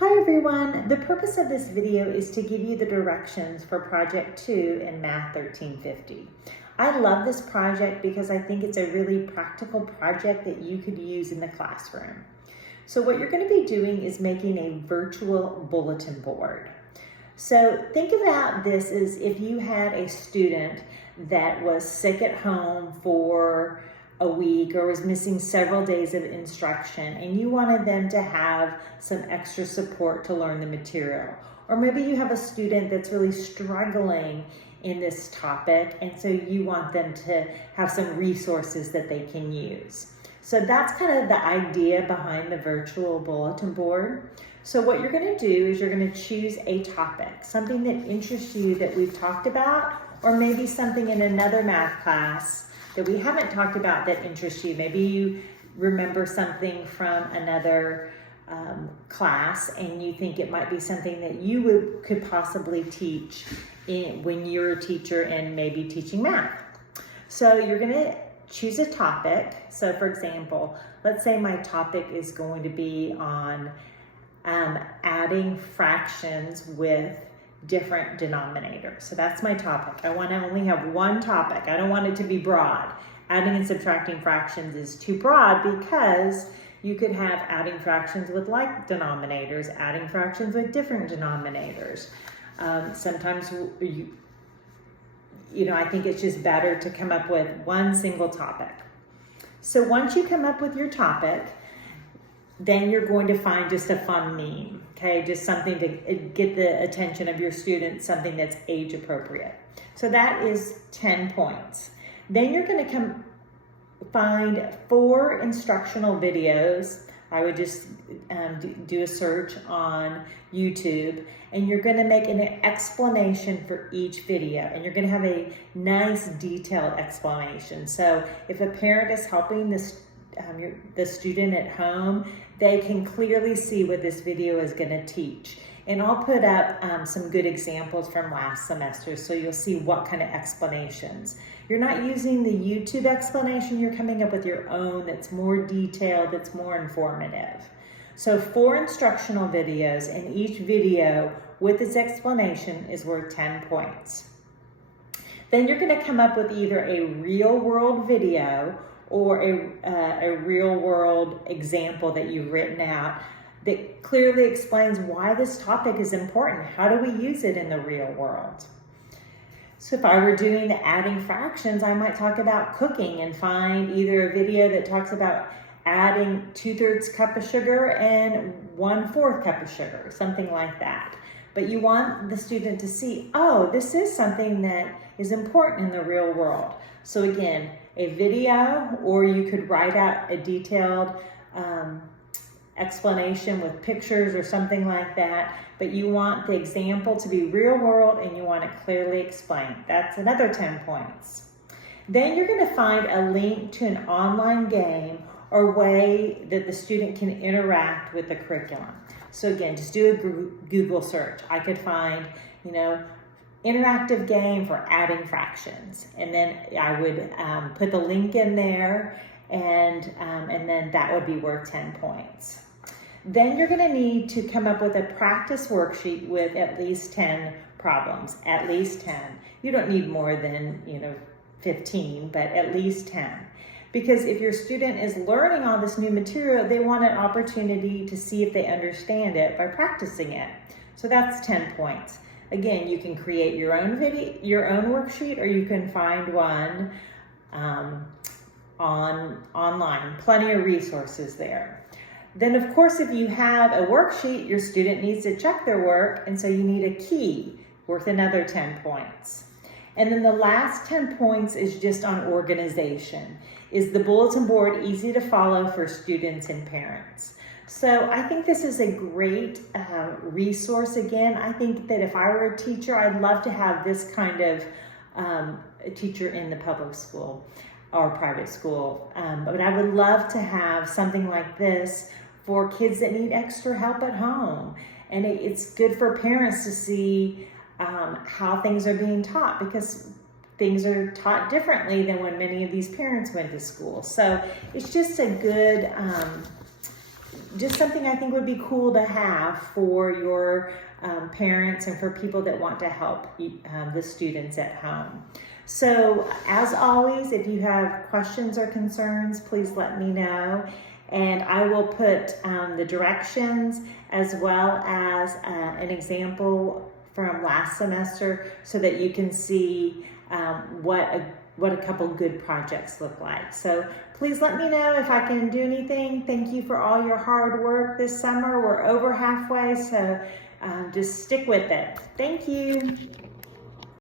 Hi everyone, the purpose of this video is to give you the directions for Project 2 in Math 1350. I love this project because I think it's a really practical project that you could use in the classroom. So what you're going to be doing is making a virtual bulletin board. So think about this as if you had a student that was sick at home for a week or was missing several days of instruction and you wanted them to have some extra support to learn the material. Or maybe you have a student that's really struggling in this topic and so you want them to have some resources that they can use. So that's kind of the idea behind the virtual bulletin board. So what you're going to do is you're going to choose a topic, something that interests you that we've talked about, or maybe something in another math class that we haven't talked about that interests you. Maybe you remember something from another class and you think it might be something that you could possibly teach when you're a teacher and maybe teaching math. So you're going to choose a topic. So for example, let's say my topic is going to be on adding fractions with different denominators. So that's my topic. I want to only have one topic. I don't want it to be broad. Adding and subtracting fractions is too broad because you could have adding fractions with like denominators, adding fractions with different denominators. Sometimes, I think it's just better to come up with one single topic. So once you come up with your topic, then you're going to find just a fun meme, okay? Just something to get the attention of your students, something that's age appropriate. So that is 10 points. Then you're going to find 4 instructional videos. I would just do a search on YouTube, and you're going to make an explanation for each video, and you're going to have a nice detailed explanation. So if a parent is helping the student at home, they can clearly see what this video is going to teach. And I'll put up some good examples from last semester so you'll see what kind of explanations. You're not using the YouTube explanation, you're coming up with your own that's more detailed, that's more informative. So 4 instructional videos, and each video with its explanation is worth 10 points. Then you're going to come up with either a real world video or a real world example that you've written out that clearly explains why this topic is important. How do we use it in the real world? So if I were doing the adding fractions, I might talk about cooking and find either a video that talks about adding 2/3 cup of sugar and 1/4 cup of sugar, something like that. But you want the student to see, oh, this is something that is important in the real world. So again, a video, or you could write out a detailed explanation with pictures or something like that, but you want the example to be real world and you want it clearly explained. That's another 10 points. Then you're going to find a link to an online game or way that the student can interact with the curriculum. So again, just do a Google search. I could find, interactive game for adding fractions, and then I would put the link in there, and then that would be worth 10 points. Then you're going to need to come up with a practice worksheet with at least 10 problems, at least 10. You don't need more than 15, but at least 10. Because if your student is learning all this new material, they want an opportunity to see if they understand it by practicing it. So that's 10 points. Again, you can create your own worksheet, or you can find one online. Plenty of resources there. Then, of course, if you have a worksheet, your student needs to check their work, and so you need a key worth another 10 points. And then the last 10 points is just on organization. Is the bulletin board easy to follow for students and parents? So I think this is a great resource. Again, I think that if I were a teacher, I'd love to have this kind of a teacher in the public school or private school. But I would love to have something like this for kids that need extra help at home. And it's good for parents to see how things are being taught, because things are taught differently than when many of these parents went to school. So it's just a good just something I think would be cool to have for your parents and for people that want to help the students at home. So as always, if you have questions or concerns, please let me know. And I will put the directions as well as an example from last semester so that you can see what a couple good projects look like. So please let me know if I can do anything. Thank you for all your hard work this summer. We're over halfway, so just stick with it. Thank you.